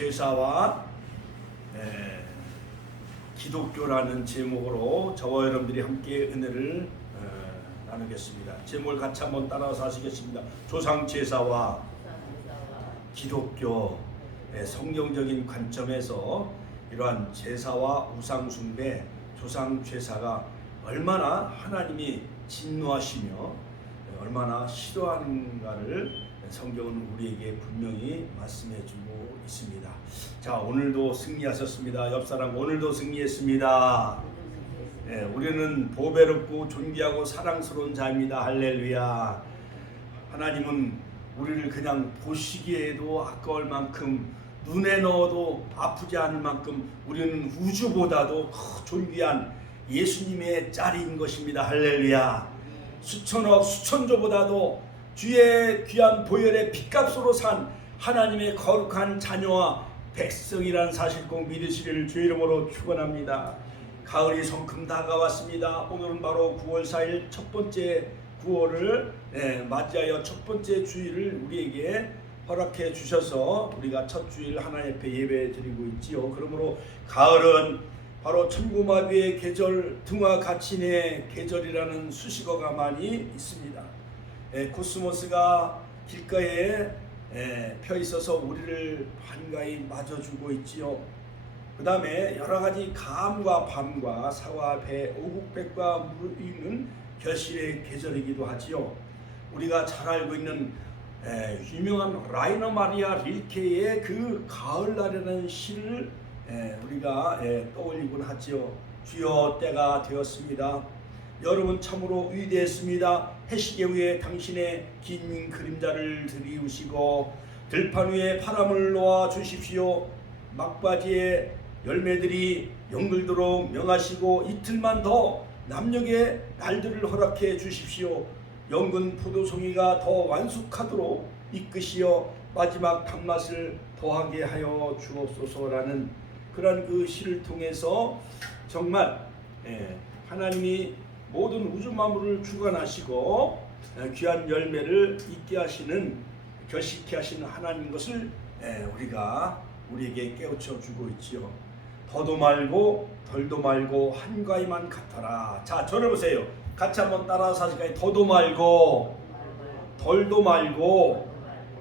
제사와 기독교라는 제목으로 저와 여러분들이 함께 은혜를 나누겠습니다. 제목을 같이 한번 따라서 하시겠습니다. 조상 제사와 기독교, 성경적인 관점에서 이러한 제사와 우상 숭배, 조상 제사가 얼마나 하나님이 진노하시며 얼마나 싫어하는가를 성경은 우리에게 분명히 말씀해주고 있습니다. 자, 오늘도 승리하셨습니다. 옆사람 오늘도 승리했습니다. 우리는 보배롭고 존귀하고 사랑스러운 자입니다. 할렐루야. 하나님은 우리를 그냥 보시기에도 아까울 만큼, 눈에 넣어도 아프지 않을 만큼 우리는 우주보다도 존귀한 예수님의 짤인 것입니다. 할렐루야. 수천억 수천조보다도 주의 귀한 보혈의 핏값으로 산 하나님의 거룩한 자녀와 백성이라는 사실 꼭 믿으시기를 주의 이름으로 축원합니다. 가을이 성큼 다가왔습니다. 오늘은 바로 9월 4일 첫 번째 9월을 맞이하여 첫 번째 주일을 우리에게 허락해 주셔서 우리가 첫 주일 하나님 앞에 예배 드리고 있지요. 그러므로 가을은 바로 천고마비의 계절, 등화가친의 계절이라는 수식어가 많이 있습니다. 코스모스가 길가에 펴 있어서 우리를 반가이 맞아주고 있지요. 그 다음에 여러가지 감과 밤과 사과, 배, 오곡백과 무르익는 결실의 계절이기도 하지요. 우리가 잘 알고 있는 유명한 라이너 마리아 릴케의 그 가을날이라는 시를 우리가 떠올리곤 하지요. 주여 때가 되었습니다. 여러분 참으로 위대했습니다. 해시계 위에 당신의 긴 그림자를 들이우시고 들판 위에 바람을 놓아 주십시오. 막바지에 열매들이 영글도록 명하시고 이틀만 더 남녘의 날들을 허락해 주십시오. 영근 포도송이가 더 완숙하도록 이끄시어 마지막 단맛을 더하게 하여 주옵소서라는 그런 그 시를 통해서 정말 하나님이 모든 우주 만물을 주관하시고 귀한 열매를 있게 하시는, 결식케 하시는 하나님 것을 우리가 우리에게 깨우쳐 주고 있지요. 더도 말고 덜도 말고 한가위만 같아라. 자, 저를 보세요. 같이 한번 따라서 하실까요? 더도 말고 덜도 말고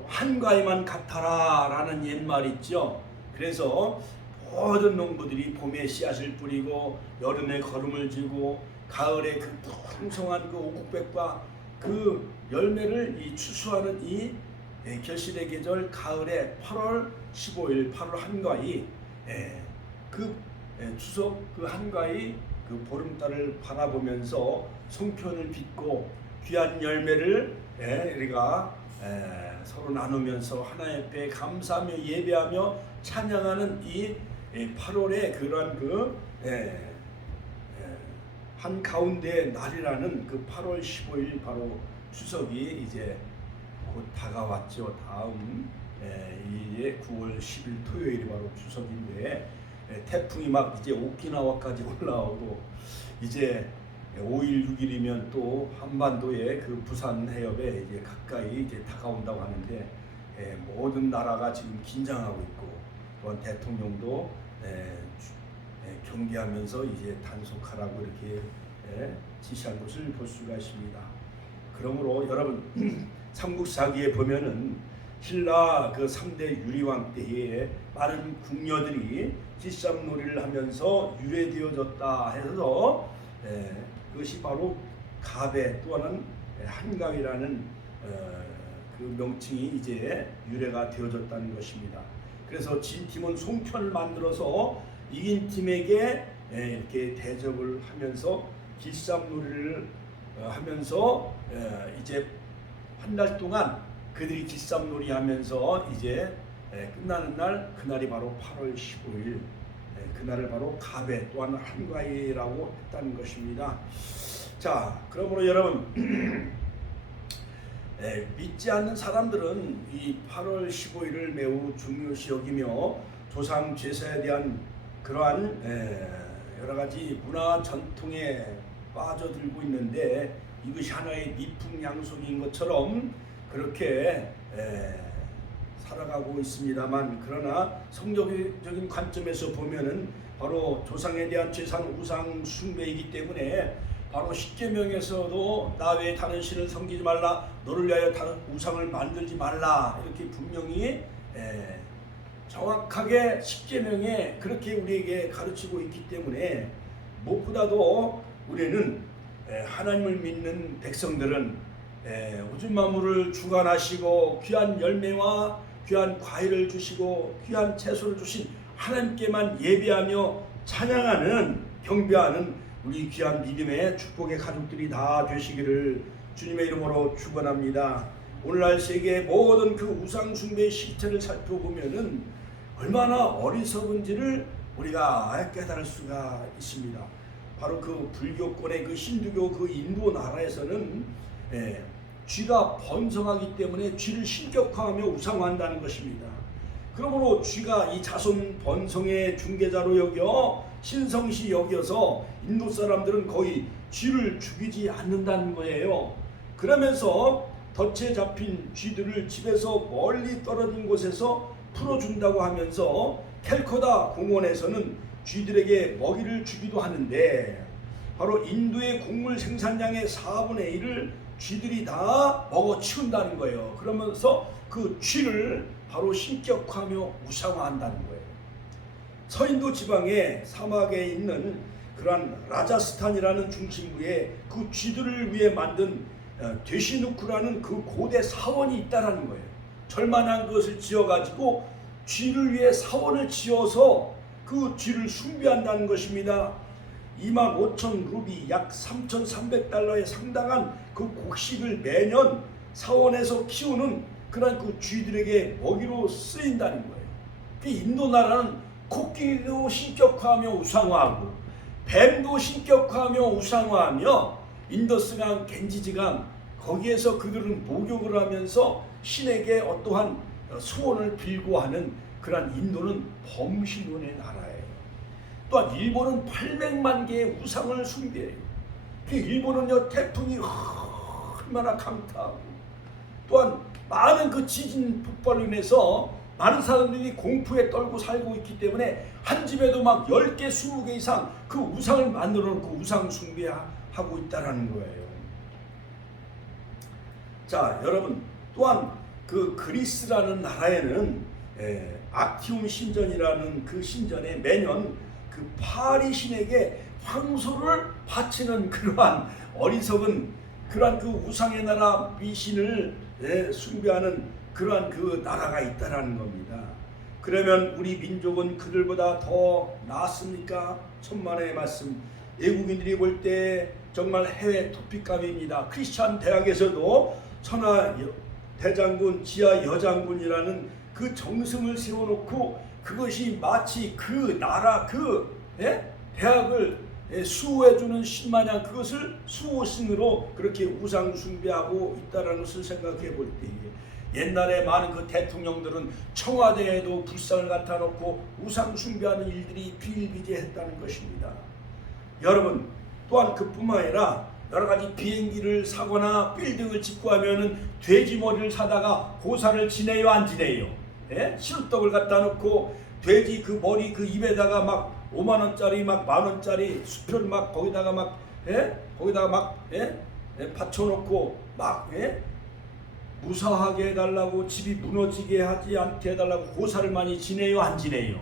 한가위만 같아라 라는 옛말이 있죠. 그래서 모든 농부들이 봄에 씨앗을 뿌리고 여름에 거름을 지고 가을에 그 풍성한 그 오곡백과 그 열매를 추수하는 이 결실의 계절 가을에 8월 15일 8월 한가위, 그 추석 그 한가위 그 보름달을 바라보면서 송편을 빚고 귀한 열매를 우리가 서로 나누면서 하나님 앞에 감사하며 예배하며 찬양하는 이 8월의 그러한 그 한가운데 날이라는 그 8월 15일 바로 추석이 이제 곧 다가왔죠. 다음 이제 9월 10일 토요일이 바로 추석인데 태풍이 막 이제 오키나와까지 올라오고 이제 5일 6일이면 또 한반도의 그 부산 해협에 이제 가까이 이제 다가온다고 하는데 모든 나라가 지금 긴장하고 있고 또한 대통령도 경계하면서 이제 단속하라고 이렇게 지시한 것을 볼 수가 있습니다. 그러므로 여러분 삼국사기에 보면은 신라 그 3대 유리왕 때에 많은 궁녀들이 길쌈놀이를 하면서 유래되어졌다 해서 그것이 바로 가배 또한 한가위라는 그 명칭이 이제 유래가 되어졌다는 것입니다. 그래서 진 팀은 송편을 만들어서 이긴 팀에게 이렇게 대접을 하면서 길쌈놀이를 하면서 이제 한 달 동안 그들이 길쌈놀이 하면서 이제 끝나는 날, 그날이 바로 8월 15일, 그날을 바로 가배 또한 한가위라고 했다는 것입니다. 자, 그러므로 여러분 믿지 않는 사람들은 이 8월 15일을 매우 중요시 여기며 조상 제사에 대한 그러한 여러 가지 문화 전통에 빠져들고 있는데 이것이 하나의 미풍양속인 것처럼 그렇게 살아가고 있습니다만, 그러나 성경적인 관점에서 보면은 바로 조상에 대한 제사 우상 숭배이기 때문에 바로 십계명에서도 나 외에 다른 신을 섬기지 말라, 너를 위하여 다른 우상을 만들지 말라, 이렇게 분명히 정확하게 십계명에 그렇게 우리에게 가르치고 있기 때문에, 무엇보다도 우리는 하나님을 믿는 백성들은 우주 만물을 주관하시고 귀한 열매와 귀한 과일을 주시고 귀한 채소를 주신 하나님께만 예배하며 찬양하는, 경배하는 우리 귀한 믿음의 축복의 가족들이 다 되시기를 주님의 이름으로 축원합니다. 오늘날 세계의 모든 그 우상 숭배의 실체를 살펴보면은 얼마나 어리석은지를 우리가 깨달을 수가 있습니다. 바로 그 불교권의 그 힌두교 그 인도 나라에서는 쥐가 번성하기 때문에 쥐를 신격화하며 우상화한다는 것입니다. 그러므로 쥐가 이 자손 번성의 중개자로 여겨 신성시 여겨서 인도 사람들은 거의 쥐를 죽이지 않는다는 거예요. 그러면서 덫에 잡힌 쥐들을 집에서 멀리 떨어진 곳에서 풀어준다고 하면서 캘커다 공원에서는 쥐들에게 먹이를 주기도 하는데, 바로 인도의 곡물 생산량의 4분의 1을 쥐들이 다 먹어 치운다는 거예요. 그러면서 그 쥐를 바로 신격화하며 우상화한다는 거예요. 서인도 지방의 사막에 있는 그러한 라자스탄이라는 중심부에 그 쥐들을 위해 만든 되시누크라는 그 고대 사원이 있다라는 거예요. 절만한 것을 지어가지고 쥐를 위해 사원을 지어서 그 쥐를 숭배한다는 것입니다. 25,000 루비 약 3,300달러에 상당한 그 곡식을 매년 사원에서 키우는 그런 그 쥐들에게 먹이로 쓰인다는 거예요. 인도 나라는 코끼리도 신격화하며 우상화하고 뱀도 신격화하며 우상화하며 인더스강, 겐지즈강 거기에서 그들은 목욕을 하면서 신에게 어떠한 소원을 빌고 하는 그러한 인도는 범신론의 나라예요. 또한 일본은 800만 개의 우상을 숭배해요. 일본은요 태풍이 얼마나 강타하고 또한 많은 그 지진 폭발로 인해서 많은 사람들이 공포에 떨고 살고 있기 때문에 한 집에도 막 10개, 20개 이상 그 우상을 만들어 놓고 우상 숭배하고 있다는 거예요. 자, 여러분, 또한 그 그리스라는 나라에는 악티움 신전이라는 그 신전에 매년 그 파리 신에게 황소를 바치는 그러한 어리석은 그러한 그 우상의 나라 미신을 숭배하는 그러한 그 나라가 있다라는 겁니다. 그러면 우리 민족은 그들보다 더 나았습니까? 천만의 말씀. 외국인들이 볼 때 정말 해외 토픽감입니다. 크리스찬 대학에서도 천하 대장군, 지하 여장군이라는 그 정승을 세워놓고 그것이 마치 그 나라 그 대학을 수호해주는 신마냥 그것을 수호신으로 그렇게 우상 숭배하고 있다는 것을 생각해 볼 때에 옛날에 많은 그 대통령들은 청와대에도 불상을 갖다 놓고 우상 숭배하는 일들이 비일비재했다는 것입니다. 여러분, 또한 그뿐만 아니라 여러 가지 비행기를 사거나 빌딩을 짓고 하면은 돼지 머리를 사다가 고사를 지내요, 안 지내요? 시루떡을 갖다 놓고 돼지 그 머리 그 입에다가 막 5만 원짜리 막 만 원짜리 수표를 막 거기다가 막 받쳐놓고 막 무사하게 해달라고, 집이 무너지게 하지 않게 해달라고 고사를 많이 지내요, 안 지내요?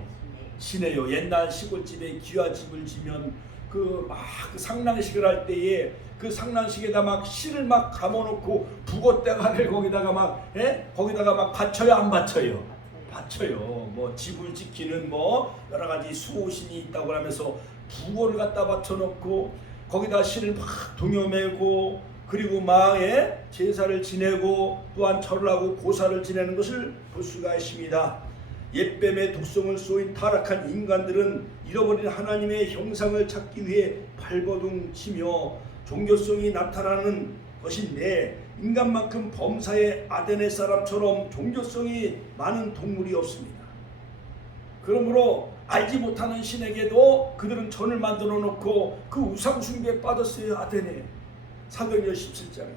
지내요. 옛날 시골집에 기와집을 지면 그 상랑식을 할 때에 그 상랑식에다 막 실을 막 감아놓고 북어대가를 거기다가 막 받쳐요, 안 받쳐요? 받쳐요. 뭐 집을 지키는 뭐 여러 가지 수호신이 있다고 하면서 북어를 갖다 받쳐놓고 거기다 실을 막 동여매고 그리고 마에 제사를 지내고 또한 절을 하고 고사를 지내는 것을 볼 수가 있습니다. 옛뱀의 독성을 쏘인 타락한 인간들은 잃어버린 하나님의 형상을 찾기 위해 발버둥 치며 종교성이 나타나는 것인데, 인간만큼 범사의 아데네 사람처럼 종교성이 많은 동물이 없습니다. 그러므로 알지 못하는 신에게도 그들은 전을 만들어 놓고 그 우상 숭배에 빠졌어요. 아데네 사도행전 17장에.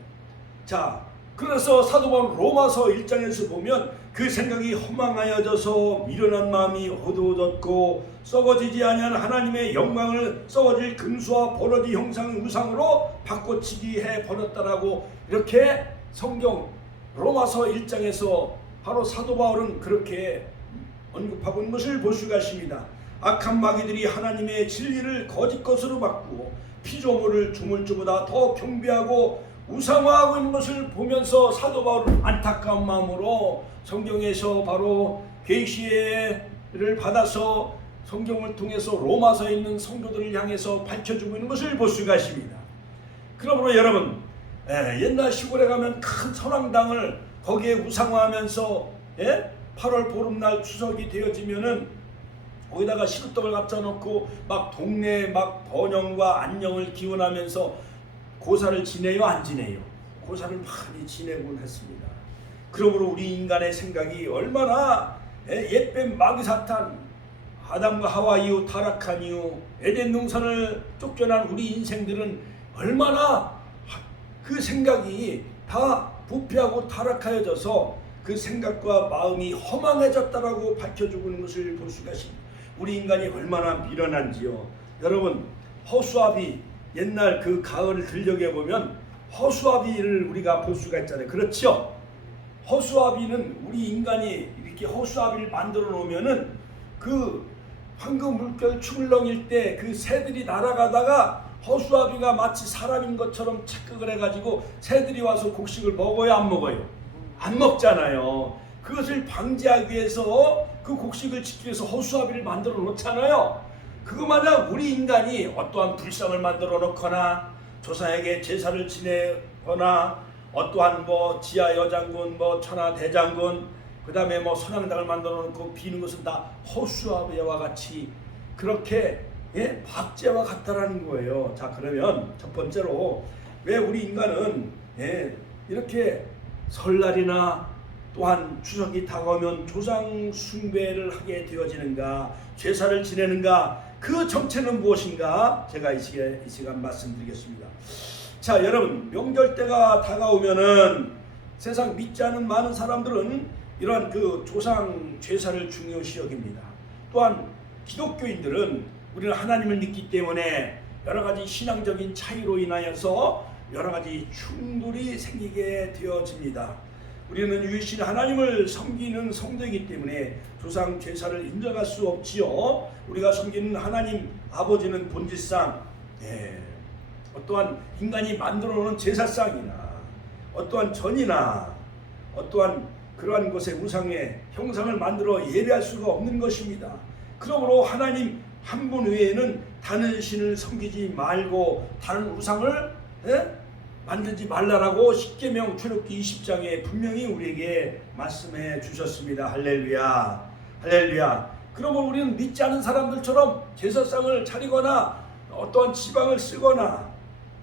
자, 그래서 사도 바울 로마서 1장에서 보면 그 생각이 허망하여져서 미련한 마음이 어두워졌고 썩어지지 아니한 하나님의 영광을 썩어질 금수와 버러지 형상 우상으로 바꿔치기 해 버렸다라고 이렇게 성경 로마서 1장에서 바로 사도 바울은 그렇게 언급하고 있는 것을 볼 수가 있습니다. 악한 마귀들이 하나님의 진리를 거짓 것으로 바꾸고 피조물을 조물주보다 더 경배하고 우상화하고 있는 것을 보면서 사도 바울은 안타까운 마음으로 성경에서 바로 계시를 받아서 성경을 통해서 로마서에 있는 성도들을 향해서 밝혀주고 있는 것을 볼 수가 있습니다. 그러므로 여러분, 옛날 시골에 가면 큰 선왕당을 거기에 우상화하면서 8월 보름날 추석이 되어지면은 거기다가 시루떡을 갖다 놓고 막 동네에 막 번영과 안녕을 기원하면서 고사를 지내요, 안 지내요? 고사를 많이 지내곤 했습니다. 그러므로 우리 인간의 생각이 얼마나 옛뱀 마귀 사탄 아담과 하와 이후 타락한 이후 에덴 동산을 쫓겨난 우리 인생들은 얼마나 그 생각이 다 부패하고 타락하여져서 그 생각과 마음이 허망해졌다라고 밝혀주고 있는 것을 볼 수가 있습니다. 우리 인간이 얼마나 미련한지요. 여러분, 허수아비 옛날 그 가을을 들녘에 보면 허수아비를 우리가 볼 수가 있잖아요. 그렇죠? 허수아비는 우리 인간이 이렇게 허수아비를 만들어 놓으면은 그 황금 물결 추물렁일 때 그 새들이 날아가다가 허수아비가 마치 사람인 것처럼 착각을 해가지고 새들이 와서 곡식을 먹어요, 안 먹어요? 안 먹잖아요. 그것을 방지하기 위해서 그 곡식을 지키기 위해서 허수아비를 만들어 놓잖아요. 그거 마냥 우리 인간이 어떠한 불상을 만들어 놓거나 조상에게 제사를 지내거나 어떠한 지하 여장군, 천하 대장군, 그 다음에 선왕당을 만들어 놓고 비는 것은 다 허수아비와 같이 그렇게 박제와 같다라는 거예요. 자, 그러면 첫 번째로 왜 우리 인간은 이렇게 설날이나 또한 추석이 다가오면 조상 숭배를 하게 되어지는가, 제사를 지내는가, 그 정체는 무엇인가? 제가 이 시간 말씀드리겠습니다. 자, 여러분, 명절 때가 다가오면은 세상 믿지 않은 많은 사람들은 이러한 그 조상 제사를 중요시 여깁니다. 또한 기독교인들은 우리는 하나님을 믿기 때문에 여러 가지 신앙적인 차이로 인하여서 여러 가지 충돌이 생기게 되어집니다. 우리는 유일신 하나님을 섬기는 성도이기 때문에 조상 제사를 인정할 수 없지요. 우리가 섬기는 하나님 아버지는 본질상 어떠한 인간이 만들어 놓은 제사상이나 어떠한 전이나 어떠한 그러한 것의 우상의 형상을 만들어 예배할 수가 없는 것입니다. 그러므로 하나님 한 분 외에는 다른 신을 섬기지 말고 다른 우상을 만들지 말라라고 십계명 출애굽기 20장에 분명히 우리에게 말씀해 주셨습니다. 할렐루야, 할렐루야. 그러면 우리는 믿지 않은 사람들처럼 제사상을 차리거나 어떠한 지방을 쓰거나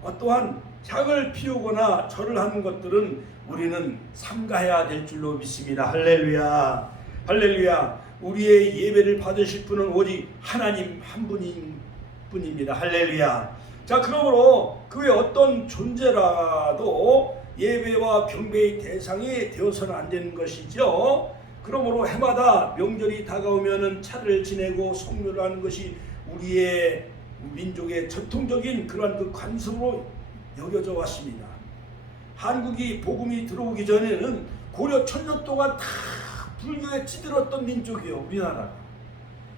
어떠한 향을 피우거나 절을 하는 것들은 우리는 삼가해야 될 줄로 믿습니다. 할렐루야, 할렐루야. 우리의 예배를 받으실 분은 오직 하나님 한 분인 뿐입니다. 할렐루야. 자, 그러므로 그 외 어떤 존재라도 예배와 경배의 대상이 되어서는 안 되는 것이죠. 그러므로 해마다 명절이 다가오면은 차를 지내고 성묘를 하는 것이 우리의 민족의 전통적인 그러한 그 관습으로 여겨져 왔습니다. 한국이 복음이 들어오기 전에는 고려 천년 동안 다 불교에 찌들었던 민족이에요, 우리나라.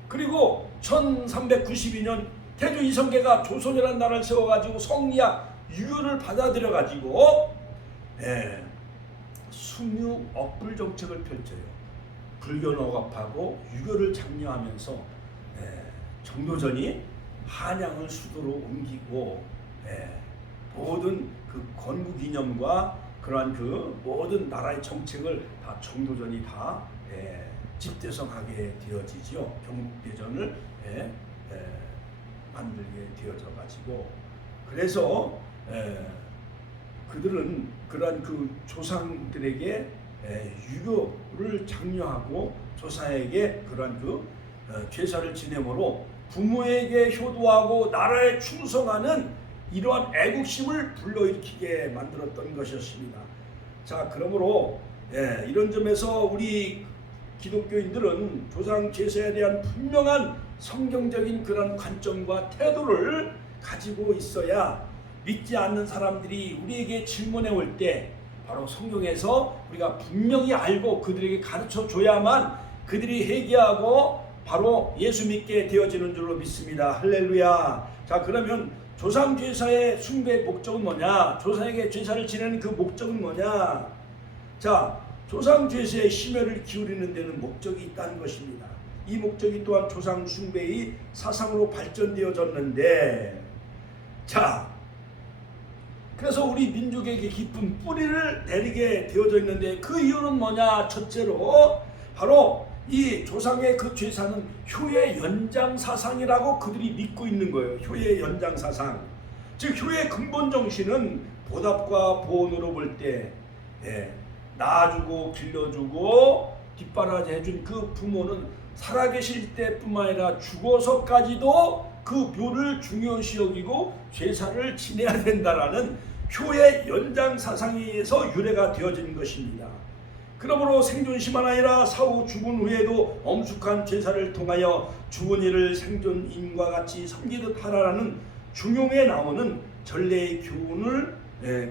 그리고 1392년 태조 이성계가 조선이라는 나라를 세워가지고 성리학 유교를 받아들여가지고 숭유 억불 정책을 펼쳐요. 불교는 억압하고 유교를 장려하면서 정도전이 한양을 수도로 옮기고 모든 그 건국이념과 그러한 그 모든 나라의 정책을 다 정도전이 다 집대성하게 되어지지요. 경국대전을 만들게 되어져 가지고 그래서 그들은 그러한 그 조상들에게 유교를 장려하고 조상에게 그러한 그 제사를 지내므로 부모에게 효도하고 나라에 충성하는 이러한 애국심을 불러일으키게 만들었던 것이었습니다. 자, 그러므로 이런 점에서 우리 기독교인들은 조상 제사에 대한 분명한 성경적인 그런 관점과 태도를 가지고 있어야 믿지 않는 사람들이 우리에게 질문해 올 때 바로 성경에서 우리가 분명히 알고 그들에게 가르쳐 줘야만 그들이 회개하고 바로 예수 믿게 되어지는 줄로 믿습니다. 할렐루야. 자, 그러면 조상 제사의 숭배의 목적은 뭐냐? 조상에게 제사를 지내는 그 목적은 뭐냐? 자, 조상 제사에 심혈을 기울이는 데는 목적이 있다는 것입니다. 이 목적이 또한 조상 숭배의 사상으로 발전되어졌는데, 자, 그래서 우리 민족에게 깊은 뿌리를 내리게 되어져 있는데 그 이유는 뭐냐? 첫째로 바로 이 조상의 그 제사는 효의 연장사상이라고 그들이 믿고 있는 거예요. 효의 연장사상. 즉 효의 근본 정신은 보답과 보온으로 볼 때 낳아주고 길러주고 뒷바라지 해준 그 부모는 살아계실 때뿐만 아니라 죽어서까지도 그 묘를 중요시 여기고 제사를 지내야 된다라는 효의 연장사상에서 유래가 되어진 것입니다. 그러므로 생존시만 아니라 사후 죽은 후에도 엄숙한 제사를 통하여 죽은 이를 생존인과 같이 섬기듯 하라는 중용에 나오는 전례의 교훈을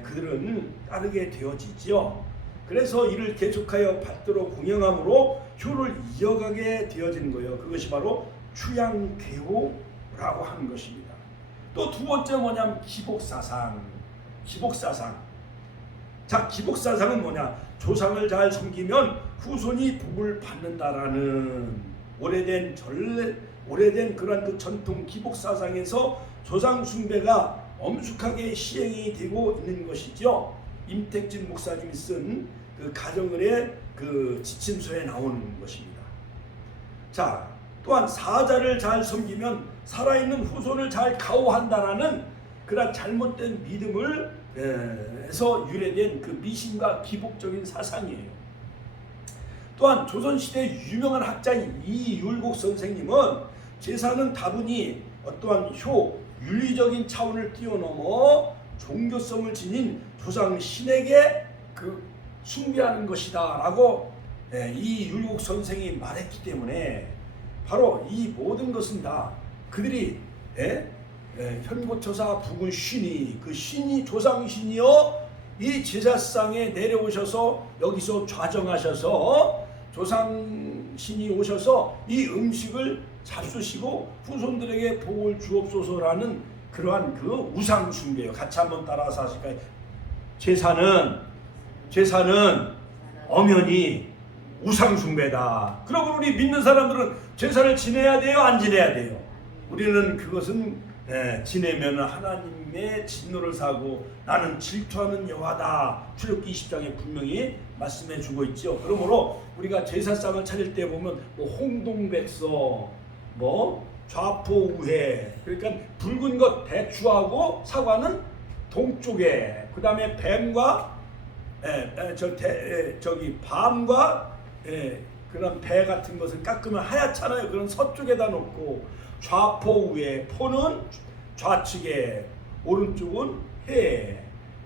그들은 따르게 되어지죠. 그래서 이를 계속하여 받들어 공영함으로 효를 이어가게 되어지는 거예요. 그것이 바로 추양계호라고 하는 것입니다. 또 두 번째 뭐냐면 기복사상. 자, 기복사상은 뭐냐? 조상을 잘 섬기면 후손이 복을 받는다라는 오래된 그런 그 전통 기복사상에서 조상 숭배가 엄숙하게 시행이 되고 있는 것이죠. 임택진 목사님이 쓴 그 가정을의 그 지침서에 나오는 것입니다. 자, 또한 사자를 잘 섬기면 살아있는 후손을 잘 가호한다라는 그런 잘못된 믿음을 에서 유래된 그 미신과 기복적인 사상이에요. 또한 조선시대 유명한 학자인 이율곡 선생님은 제사는 다분히 어떠한 윤리적인 차원을 뛰어넘어 종교성을 지닌 조상 신에게 그 숭배하는 것이다 라고 이율곡 선생이 말했기 때문에 바로 이 모든 것은 다 그들이 현고처사 부군 신이 그 신이 조상신이여 이 제사상에 내려오셔서 여기서 좌정하셔서 조상신이 오셔서 이 음식을 잡수시고 후손들에게 복을 주옵소서라는 그러한 그 우상 숭배예요. 같이 한번 따라서 하실까요? 제사는 엄연히 우상 숭배다. 그러고 우리 믿는 사람들은 제사를 지내야 돼요, 안 지내야 돼요? 우리는 그것은 지내면 하나님의 진노를 사고 나는 질투하는 여호와다. 출애굽기 20장에 분명히 말씀해 주고 있죠. 그러므로 우리가 제사상을 차릴 때 보면 뭐 홍동백서, 뭐 좌포우회, 그러니까 붉은 것 배추하고 사과는 동쪽에, 그 다음에 뱀과 밤과 그런 배 같은 것을 깎으면 하얗잖아요. 그런 서쪽에다 놓고 좌포우회, 포는 좌측에, 오른쪽은 해.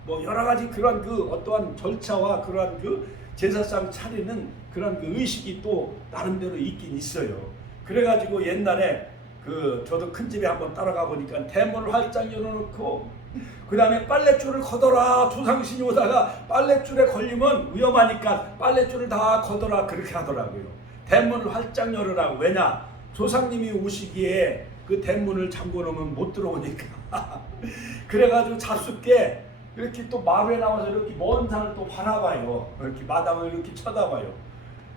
뭐 여러 가지 그런 그 어떠한 절차와 그러한 그 제사상 차리는 그런 그 의식이 또 나름대로 있긴 있어요. 그래가지고 옛날에 그 저도 큰 집에 한번 따라가 보니까 대문을 활짝 열어놓고 그 다음에 빨랫줄을 걷어라. 조상신이 오다가 빨랫줄에 걸리면 위험하니까 빨랫줄을 다 걷어라. 그렇게 하더라고요. 대문을 활짝 열으라고. 왜냐? 조상님이 오시기에 그 대문을 잠궈 놓으면 못 들어오니까. 그래가지고 잡숫게 이렇게 또 마루에 나와서 이렇게 먼 산을 또 바라봐요. 이렇게 마당을 이렇게 쳐다봐요.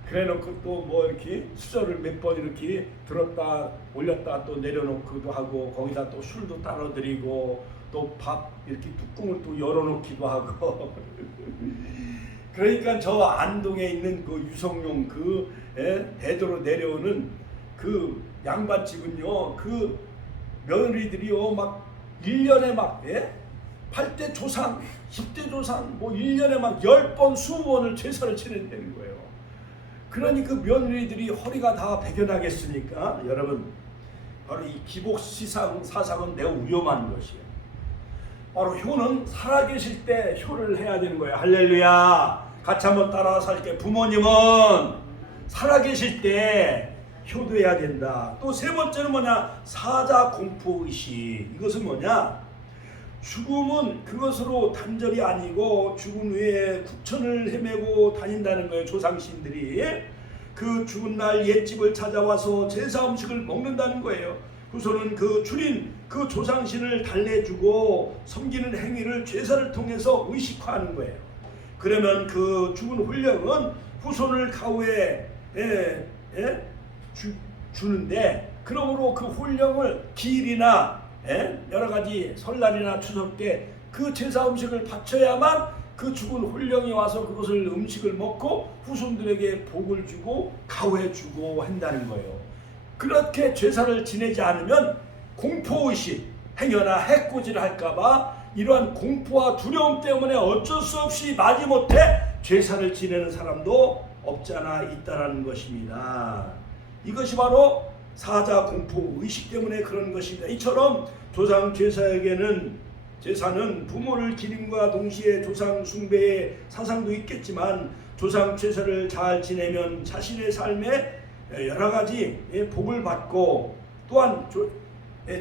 그래놓고 또 뭐 이렇게 수저를 몇 번 이렇게 들었다 올렸다 또 내려놓기도 하고 거기다 또 술도 따라 드리고 또 밥 이렇게 뚜껑을 또 열어놓기도 하고. 그러니까 저 안동에 있는 그 유성룡 그 대도로 내려오는 그 양반집은요, 그 며느리들이요 막 1년에 막 8대 조상, 10대 조상 뭐 1년에 막 10번, 20번을 제사를 지낸다는 거예요. 그러니 그 며느리들이 허리가 다 배겨나겠습니까? 여러분, 바로 이 기복시상 사상은 매우 위험한 것이에요. 바로 효는 살아계실 때 효를 해야 되는 거예요. 할렐루야. 같이 한번 따라서 할게요. 부모님은 살아계실 때 효도해야 된다. 또 세 번째는 뭐냐? 사자 공포의식. 이것은 뭐냐? 죽음은 그것으로 단절이 아니고 죽은 후에 국천을 헤매고 다닌다는 거예요. 조상신들이 그 죽은 날 옛집을 찾아와서 제사 음식을 먹는다는 거예요. 후손은 그 줄인 그 조상신을 달래주고 섬기는 행위를 제사를 통해서 의식화하는 거예요. 그러면 그 죽은 훈령은 후손을 가후에 주는데, 그러므로 그 훈령을 기일이나 여러 가지 설날이나 추석 때 그 제사 음식을 바쳐야만 그 죽은 훈령이 와서 그것을 음식을 먹고 후손들에게 복을 주고 가후해 주고 한다는 거예요. 그렇게 제사를 지내지 않으면 공포의식, 행여나 해코지를 할까봐 이러한 공포와 두려움 때문에 어쩔 수 없이 마지못해 제사를 지내는 사람도 없잖아 있다라는 것입니다. 이것이 바로 사자 공포 의식 때문에 그런 것입니다. 이처럼 조상 제사는 부모를 기림과 동시에 조상 숭배의 사상도 있겠지만, 조상 제사를 잘 지내면 자신의 삶에 여러 가지 복을 받고, 또한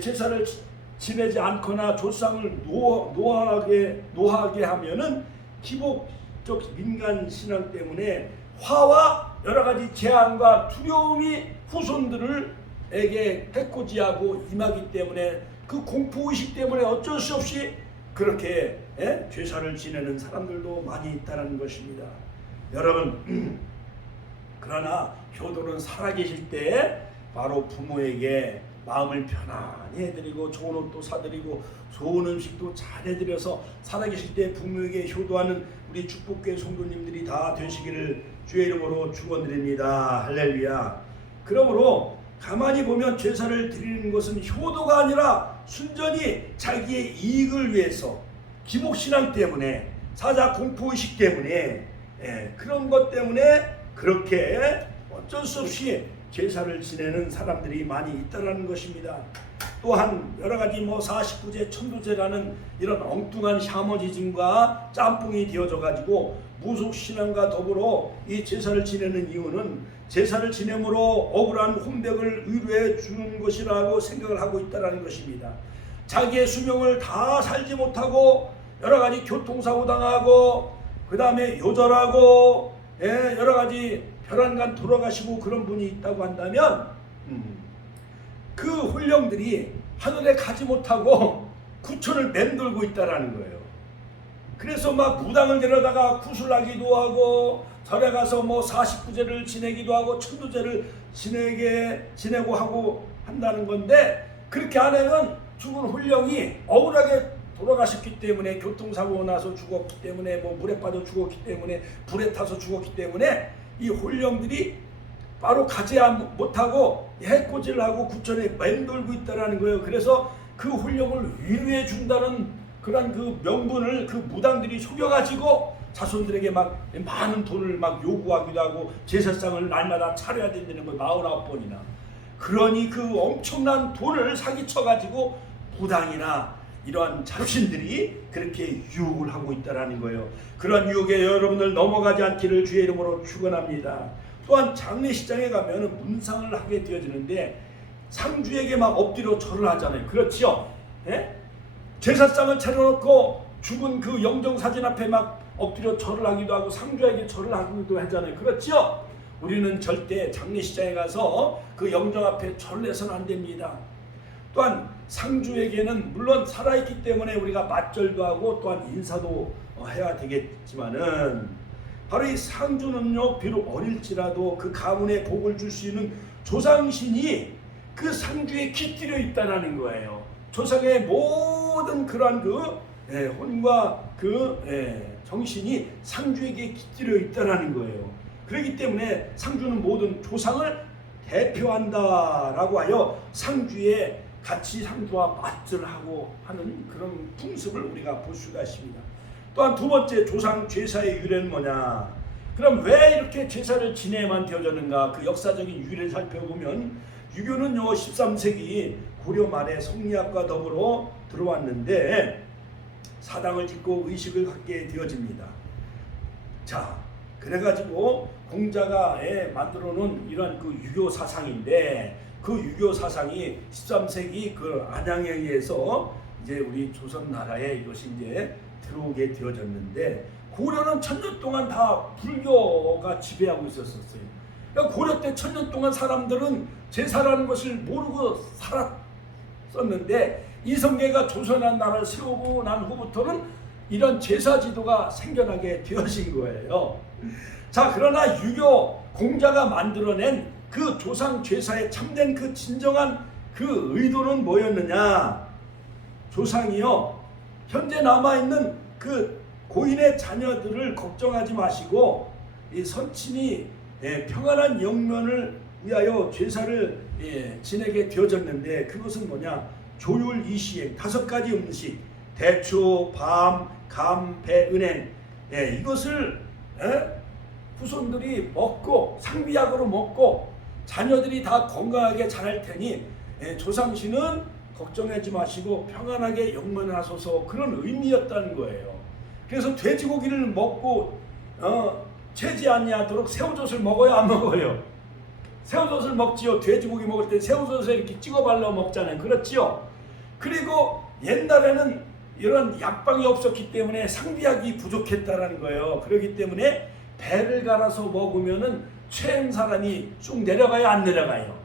제사를 지내지 않거나 조상을 노하게 하면은 기복적 민간 신앙 때문에 화와 여러 가지 재앙과 두려움이 후손들에게 해코지하고 임하기 때문에, 그 공포의식 때문에 어쩔 수 없이 그렇게 제사를 지내는 사람들도 많이 있다는 것입니다. 여러분, 그러나 효도는 살아계실 때 바로 부모에게 마음을 편안히 해드리고 좋은 옷도 사드리고 좋은 음식도 잘 해드려서 살아계실 때 부모에게 효도하는 우리 축복교회 성도님들이 다 되시기를 주의 이름으로 축원드립니다. 할렐루야. 그러므로 가만히 보면 제사를 드리는 것은 효도가 아니라 순전히 자기의 이익을 위해서, 기복신앙 때문에, 사자 공포의식 때문에, 그런 것 때문에 그렇게 어쩔 수 없이 제사를 지내는 사람들이 많이 있다는 것입니다. 또한 여러 가지 49제, 천도제라는 이런 엉뚱한 샤머니즘과 짬뽕이 되어져 가지고 무속신앙과 더불어 이 제사를 지내는 이유는 제사를 지냄으로 억울한 혼백을 의뢰해 주는 것이라고 생각을 하고 있다는 것입니다. 자기의 수명을 다 살지 못하고 여러 가지 교통사고 당하고 그 다음에 요절하고 여러 가지 혈안간 돌아가시고 그런 분이 있다고 한다면 그 훈령들이 하늘에 가지 못하고 구천을 맴돌고 있다라는 거예요. 그래서 막 무당을 데려다가 구슬하기도 하고 절에 가서 49제를 지내기도 하고 천도제를 지내고 하고 한다는 건데, 그렇게 안 하면 죽은 훈령이 억울하게 돌아가셨기 때문에, 교통사고 나서 죽었기 때문에, 물에 빠져 죽었기 때문에, 불에 타서 죽었기 때문에 이 훈령들이 바로 가지 못하고 해코지를 하고 구천에 맴돌고 있다는 거예요. 그래서 그 훈령을 위로해 준다는 그런 그 명분을 그 무당들이 속여가지고 자손들에게 막 많은 돈을 막 요구하기도 하고 제사상을 날마다 차려야 된다는 걸 49번이나. 그러니 그 엄청난 돈을 사기쳐가지고 무당이나 이러한 자신들이 그렇게 유혹을 하고 있다는 거예요. 그런 유혹에 여러분들 넘어가지 않기를 주의 이름으로 축원합니다. 또한 장례식장에 가면 문상을 하게 되어지는데 상주에게 막 엎드려 절을 하잖아요. 그렇죠? 제사상을 차려놓고 죽은 그 영정사진 앞에 막 엎드려 절을 하기도 하고 상주에게 절을 하기도 하잖아요. 그렇죠? 우리는 절대 장례식장에 가서 그 영정 앞에 절을 해서는 안 됩니다. 또한 상주에게는 물론 살아있기 때문에 우리가 맞절도 하고 또한 인사도 해야 되겠지만은, 바로 이 상주는요, 비록 어릴지라도 그 가문에 복을 줄 수 있는 조상신이 그 상주에 깃들여 있다는 거예요. 조상의 모든 그러한 혼과 정신이 상주에게 깃들여 있다는 거예요. 그렇기 때문에 상주는 모든 조상을 대표한다라고 하여 상주에 같이 상주와 맞절하고 하는 그런 풍습을 우리가 볼 수가 있습니다. 또한 두 번째, 조상 제사의 유래는 뭐냐? 그럼 왜 이렇게 제사를 지내야만 되어졌는가? 그 역사적인 유래를 살펴보면, 유교는요 13세기 고려 말에 성리학과 더불어 들어왔는데 사당을 짓고 의식을 갖게 되어집니다. 자, 그래가지고 공자가 만들어 놓은 이런 그 유교 사상인데, 그 유교 사상이 13세기 그 안양에 의해서 이제 우리 조선 나라에 이것이 이제 들어오게 되어졌는데, 고려는 1000년 동안 다 불교가 지배하고 있었어요. 그러니까 고려 때 1000년 동안 사람들은 제사라는 것을 모르고 살았었는데, 이성계가 조선한 나라를 세우고 난 후부터는 이런 제사 지도가 생겨나게 되어진 거예요. 자, 그러나 유교 공자가 만들어낸 그 조상 제사에 참된 그 진정한 그 의도는 뭐였느냐? 조상이요, 현재 남아있는 그 고인의 자녀들을 걱정하지 마시고 이 선친이 평안한 영면을 위하여 제사를 지내게 되어졌는데, 그것은 뭐냐? 조율 이시행 5가지 음식, 대추, 밤, 감, 배, 은행, 이것을 후손들이 먹고 상비약으로 먹고 자녀들이 다 건강하게 자랄 테니 조상신은 걱정하지 마시고 평안하게 영면하소서, 그런 의미였다는 거예요. 그래서 돼지고기를 먹고 채지 아니하도록 새우젓을 먹어요, 안 먹어요? 새우젓을 먹지요. 돼지고기 먹을 때 새우젓을 이렇게 찍어 발라 먹잖아요. 그렇지요? 그리고 옛날에는 이런 약방이 없었기 때문에 상비약이 부족했다라는 거예요. 그렇기 때문에 배를 갈아서 먹으면은 체한 사람이 쑥 내려가요, 안 내려가요?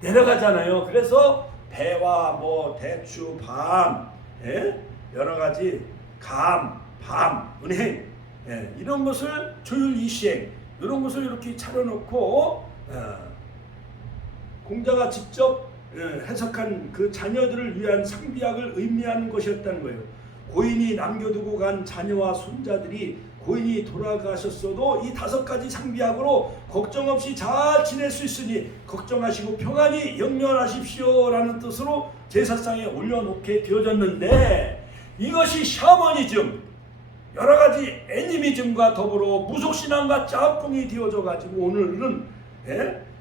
내려가잖아요. 그래서 배와 뭐 대추, 밤, 여러 가지 감, 밤, 은행, 이런 것을 조율 이시행, 이런 것을 이렇게 차려놓고 공자가 직접 해석한 그 자녀들을 위한 상비약을 의미하는 것이었다는 거예요. 고인이 남겨두고 간 자녀와 손자들이 고인이 돌아가셨어도 이 5가지 상비약으로 걱정 없이 잘 지낼 수 있으니 걱정하시고 평안히 영면하십시오 라는 뜻으로 제사상에 올려놓게 되어졌는데, 이것이 샤머니즘, 여러가지 애니미즘과 더불어 무속신앙과 짬뽕이 되어져 가지고 오늘은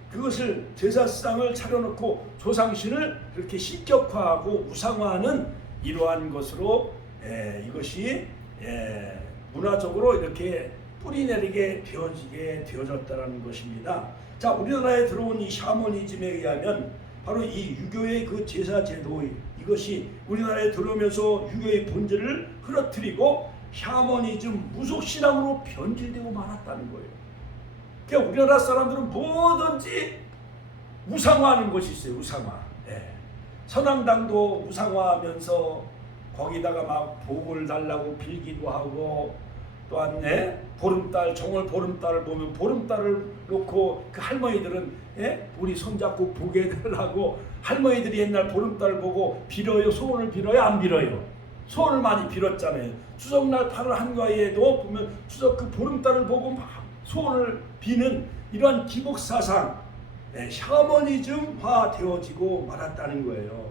그것을 제사상을 차려놓고 조상신을 그렇게 신격화하고 우상화하는 이러한 것으로 이것이 문화적으로 이렇게 뿌리내리게 되어졌다는 것입니다. 자, 우리나라에 들어온 이 샤머니즘에 의하면 바로 이 유교의 그 제사 제도, 이것이 우리나라에 들어오면서 유교의 본질을 흐려뜨리고 샤머니즘, 무속신앙으로 변질되고 말았다는 거예요. 그러니까 우리나라 사람들은 뭐든지 우상화하는 것이 있어요. 우상화. 선왕당도 우상화하면서 거기다가 막 복을 달라고 빌기도 하고, 또한 보름달, 정월 보름달을 보면 보름달을 놓고 그 할머니들은 우리 손잡고 보게 해달라고, 할머니들이 옛날 보름달을 보고 빌어요? 소원을 빌어요? 안 빌어요? 소원을 많이 빌었잖아요. 추석날 8월 한가위에도 보면 추석 그 보름달을 보고 막 소원을 비는 이러한 기복사상, 샤머니즘화 되어지고 말았다는 거예요.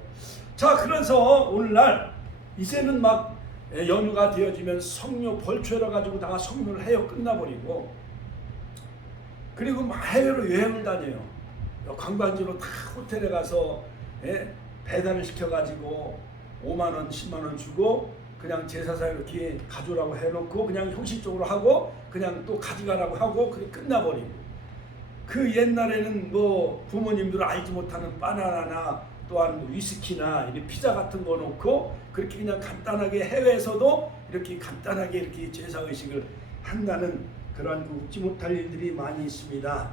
자, 그래서 오늘날 이제는 막 연휴가 되어지면 성묘 벌초라 가지고 다 성묘를 해요. 끝나버리고. 그리고 막 해외로 여행을 다녀요. 관광지로 다 호텔에 가서 배달을 시켜가지고 5만원 10만원 주고 그냥 제사상 이렇게 가져오라고 해놓고 그냥 형식적으로 하고 그냥 또 가져가라고 하고 그게 끝나버리고. 그 옛날에는 뭐 부모님들 알지 못하는 바나나나 또한 위스키나 이렇게 피자 같은 거 놓고 그렇게 그냥 간단하게, 해외에서도 이렇게 간단하게 이렇게 제사의식을 한다는 그런 그 웃지 못할 일들이 많이 있습니다.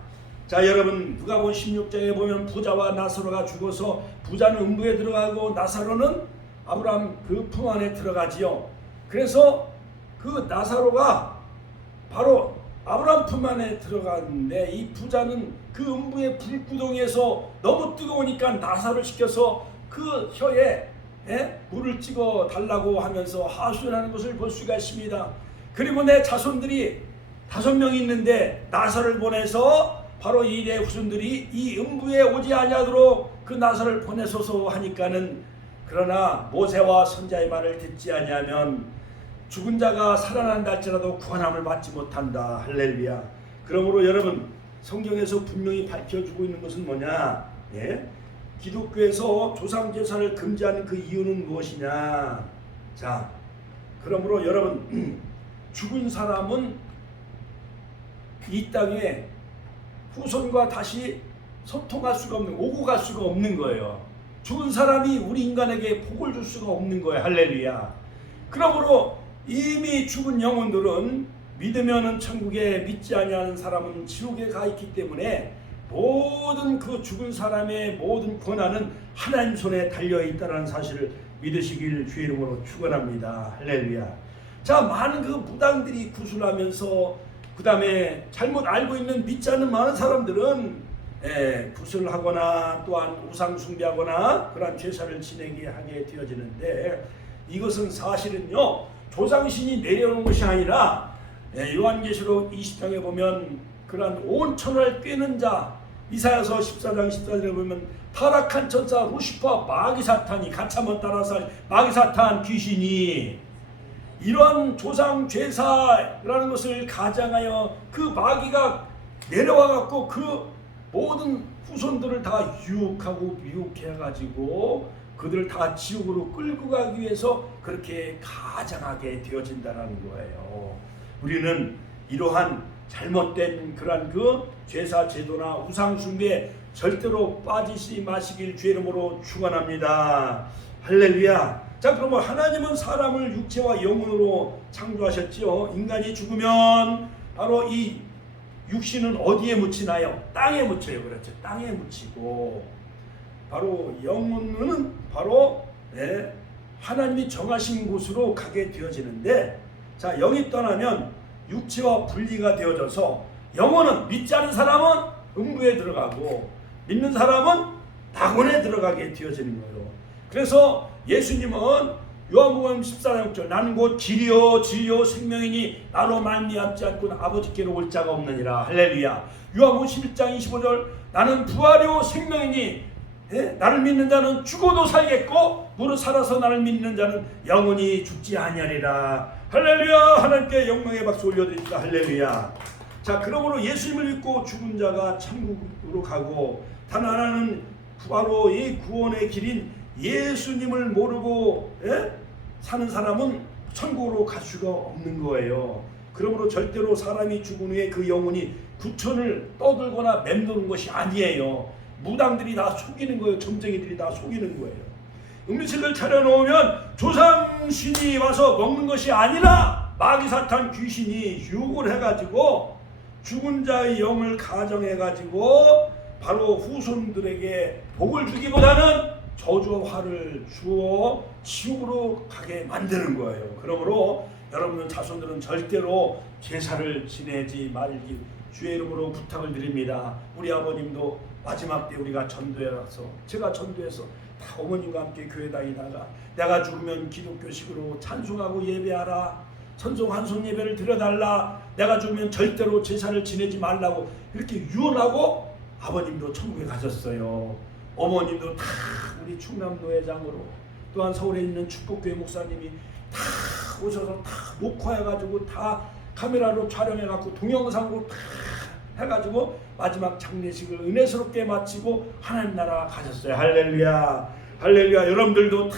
자, 여러분, 누가복음 16장에 보면 부자와 나사로가 죽어서 부자는 음부에 들어가고 나사로는 아브라함 그 품 안에 들어가지요. 그래서 그 나사로가 바로 아브라함 품 안에 들어갔는데, 이 부자는 그 음부의 불구덩이에서 너무 뜨거우니까 나사를 시켜서 그 혀에 물을 찍어 달라고 하면서 하소연하는 것을 볼 수가 있습니다. 그리고 내 자손들이 5명이 있는데 나사를 보내서 바로 이 내 후손들이 이 음부에 오지 아니하도록 그 나사를 보내소서 하니까는, 그러나 모세와 선자의 말을 듣지 아니하면 죽은 자가 살아난다 할지라도 구원함을 받지 못한다. 할렐루야. 그러므로 여러분, 성경에서 분명히 밝혀주고 있는 것은 뭐냐? 기독교에서 조상제사를 금지하는 그 이유는 무엇이냐? 자, 그러므로 여러분, 죽은 사람은 이 땅에 후손과 다시 소통할 수가 없는, 오고 갈 수가 없는 거예요. 죽은 사람이 우리 인간에게 복을 줄 수가 없는 거예요. 할렐루야. 그러므로 이미 죽은 영혼들은 믿으면은 천국에, 믿지 아니하는 사람은 지옥에 가 있기 때문에 모든 그 죽은 사람의 모든 권한은 하나님 손에 달려 있다는 사실을 믿으시길 주의 이름으로 축원합니다. 할렐루야. 자, 많은 그 무당들이 구술하면서 그 다음에 잘못 알고 있는 믿지 않는 많은 사람들은 구술하거나 또한 우상 숭배하거나 그러한 제사를 지내게 하게 되어지는데, 이것은 사실은요 조상신이 내려오는 것이 아니라 요한계시록 20장에 보면 그러한 온 천하를 꿰는 자, 이사야서 14장 14절에 보면 타락한 천사 루시퍼 마귀사탄이 같이 한번 따라서 마귀사탄 귀신이 이러한 조상 제사라는 것을 가장하여 그 마귀가 내려와 갖고 그 모든 후손들을 다 유혹하고 미혹해 가지고 그들을 다 지옥으로 끌고 가기 위해서 그렇게 가장하게 되어진다는 거예요. 우리는 이러한 잘못된 그러한 그 제사 제도나 우상 숭배에 절대로 빠지지 마시길 주의 이름으로 축원합니다. 할렐루야. 자, 그러면 하나님은 사람을 육체와 영혼으로 창조하셨지요. 인간이 죽으면 바로 이 육신은 어디에 묻히나요? 땅에 묻혀요. 그렇죠. 땅에 묻히고 바로 영혼은 바로 하나님이 정하신 곳으로 가게 되어지는데, 자, 영이 떠나면 육체와 분리가 되어져서 영혼은 믿지 않은 사람은 음부에 들어가고 믿는 사람은 낙원에 들어가게 되어지는 거예요. 그래서 예수님은 요한복음 14장 6절 나는 곧 길이요 진리요 생명이니 나로 말미암지 않고는 아버지께로 올 자가 없느니라. 할렐루야. 요한복음 11장 25절 나는 부활이요 생명이니 나를 믿는 자는 죽어도 살겠고 무릇 살아서 나를 믿는 자는 영원히 죽지 아니하리라. 할렐루야. 하나님께 영광의 박수 올려드립니다. 할렐루야. 자, 그러므로 예수님을 믿고 죽은 자가 천국으로 가고 단 하나는 바로 이 구원의 길인 예수님을 모르고 사는 사람은 천국으로 갈 수가 없는 거예요. 그러므로 절대로 사람이 죽은 후에 그 영혼이 구천을 떠들거나 맴도는 것이 아니에요. 무당들이 다 속이는 거예요. 점쟁이들이 다 속이는 거예요. 음식을 차려놓으면 조상신이 와서 먹는 것이 아니라 마귀사탄 귀신이 유혹을 해가지고 죽은 자의 영을 가정해가지고 바로 후손들에게 복을 주기보다는 저주와 화를 주어 지옥으로 가게 만드는 거예요. 그러므로 여러분 자손들은 절대로 제사를 지내지 말기 주의 이름으로 부탁을 드립니다. 우리 아버님도 마지막 때 우리가 전도에 가서 제가 전도해서 다 어머님과 함께 교회 다니다가 내가 죽으면 기독교식으로 찬송하고 예배하라, 천송 한송 예배를 드려달라, 내가 죽으면 절대로 제사를 지내지 말라고 이렇게 유언하고 아버님도 천국에 가셨어요. 어머님도 다 우리 충남노회장으로 또한 서울에 있는 축복교회 목사님이 다 오셔서 다 녹화해가지고 다 카메라로 촬영해갖고 동영상으로 다 해가지고 마지막 장례식을 은혜스럽게 마치고 하나님 나라 가셨어요. 할렐루야. 할렐루야. 여러분들도 다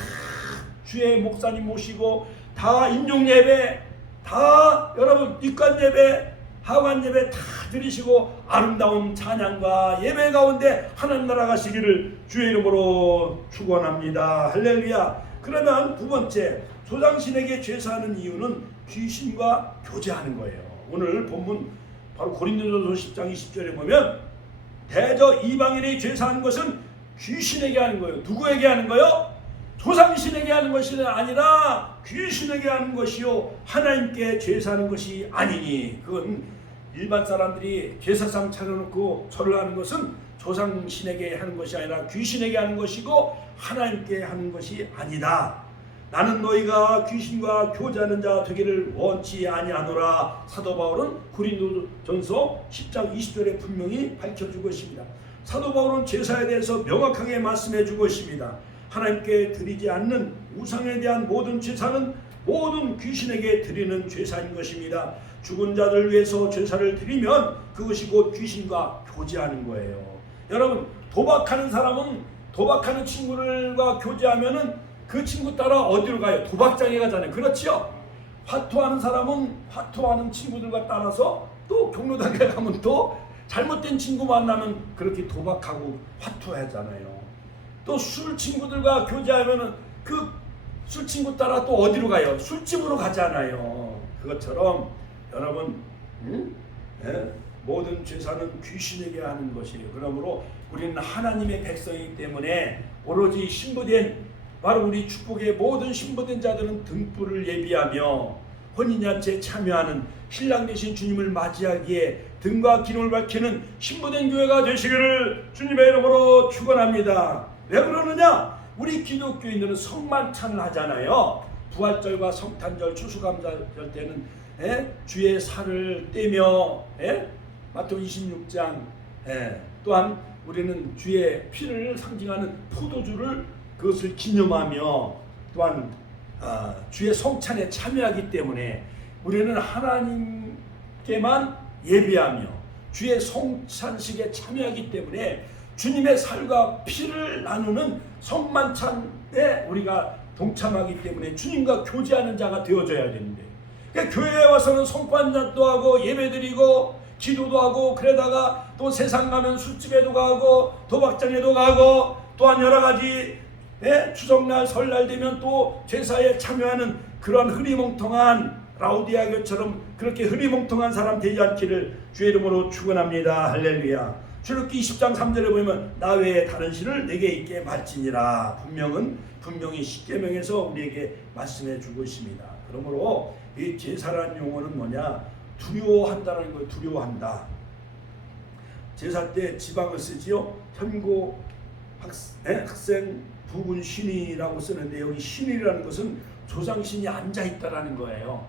주의 목사님 모시고 다 인종 예배, 다 여러분 입관 예배, 하관 예배 다 드리시고 아름다운 찬양과 예배 가운데 하나님 나라 가시기를 주의 이름으로 축원합니다. 할렐루야. 그러면 두 번째, 조상신에게 제사하는 이유는 귀신과 교제하는 거예요. 오늘 본문 바로 고린도전서 10장 20절에 보면 대저 이방인의 제사하는 것은 귀신에게 하는 거예요. 누구에게 하는 거예요? 조상신에게 하는 것이 아니라 귀신에게 하는 것이요 하나님께 제사하는 것이 아니니. 그건 일반 사람들이 제사상 차려놓고 절을 하는 것은 조상신에게 하는 것이 아니라 귀신에게 하는 것이고 하나님께 하는 것이 아니다. 나는 너희가 귀신과 교제하는 자 되기를 원치 아니하노라. 사도 바울은 고린도전서 10장 20절에 분명히 밝혀주고 있습니다. 사도 바울은 제사에 대해서 명확하게 말씀해 주고 있습니다. 하나님께 드리지 않는 우상에 대한 모든 제사는 모든 귀신에게 드리는 제사인 것입니다. 죽은 자들 위해서 제사를 드리면 그것이 곧 귀신과 교제하는 거예요. 여러분, 도박하는 사람은 도박하는 친구들과 교제하면은 그 친구 따라 어디로 가요? 도박장에 가잖아요. 그렇지요? 화투하는 사람은 화투하는 친구들과 따라서 또 경로당에 가면 또 잘못된 친구 만나면 그렇게 도박하고 화투하잖아요. 또 술 친구들과 교제하면은 그 술 친구 따라 또 어디로 가요? 술집으로 가잖아요. 그것처럼 여러분, 예? 모든 제사는 귀신에게 하는 것이에요. 그러므로 우리는 하나님의 백성이기 때문에 오로지 신부된, 바로 우리 축복의 모든 신부된 자들은 등불을 예비하며 혼인잔치에 참여하는 신랑 되신 주님을 맞이하기에 등과 기름을 밝히는 신부된 교회가 되시기를 주님의 이름으로 축원합니다. 왜 그러느냐? 우리 기독교인들은 성만찬을 하잖아요. 부활절과 성탄절, 추수감사절 때는 주의 살을 떼며 마태복음 26장 또한 우리는 주의 피를 상징하는 포도주를 그것을 기념하며 또한 주의 성찬에 참여하기 때문에 우리는 하나님께만 예배하며 주의 성찬식에 참여하기 때문에 주님의 살과 피를 나누는 성만찬에 우리가 동참하기 때문에 주님과 교제하는 자가 되어져야 되는데, 그러니까 교회에 와서는 성만찬도 하고 예배드리고 기도도 하고 그러다가 또 세상 가면 술집에도 가고 도박장에도 가고 또한 여러 가지 추석날 설날 되면 또 제사에 참여하는 그런 흐리멍텅한 라우디아 교처럼 그렇게 흐리멍텅한 사람 되지 않기를 주의 이름으로 축원합니다. 할렐루야. 출애굽기 20장 3절에 보면 나 외에 다른 신을 내게 있게 말지니라. 분명히 십계명에서 우리에게 말씀해 주고 있습니다. 그러므로 이 제사라는 용어는 뭐냐? 두려워한다는 걸 두려워한다. 제사 때 지방을 쓰지요. 현고 학생 부군 신이라고 쓰는데 여기 신이라는 것은 조상신이 앉아있다라는 거예요.